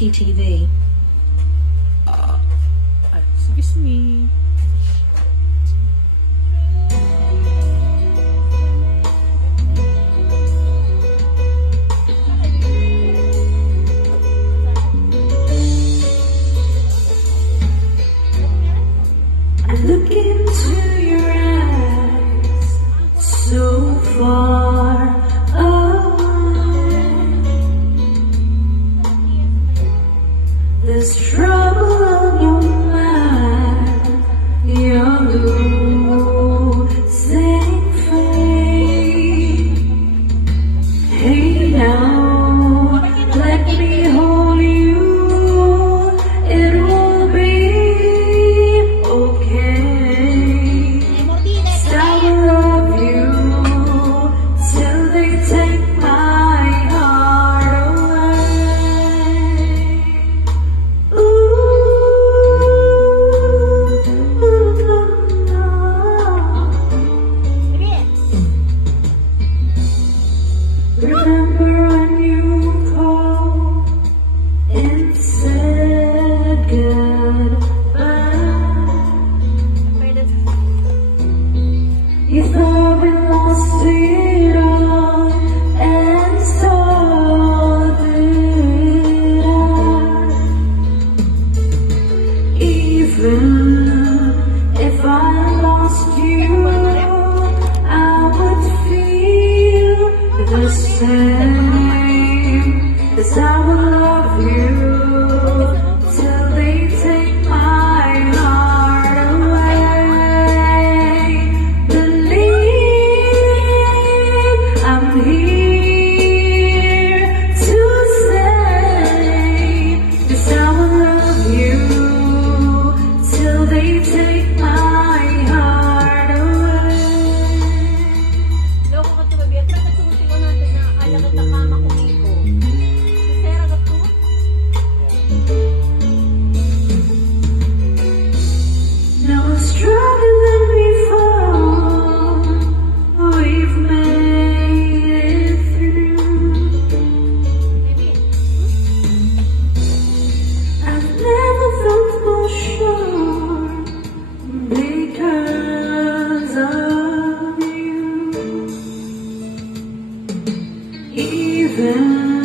Ricky TV. Excuse me. I look into your eyes, so far away. There's trouble on your mind, you're losing faith. Hey now, let me hold you. It will be okay. I will love you till they take my heart away. Remember when you called and said goodbye? You thought we lost it all, and so did I. Even if I lost you, I would feel the same, 'cause I will love you till they take my heart away. Believe I'm here to stay, 'cause I will love you till they take my heart away. Loko ka to, baby. At nagkatumutin ko natin na alam at nakama ko dito. Sera ka to? Now I'm stronger than before. We've made it through. Baby, I've never felt more sure because of you. Even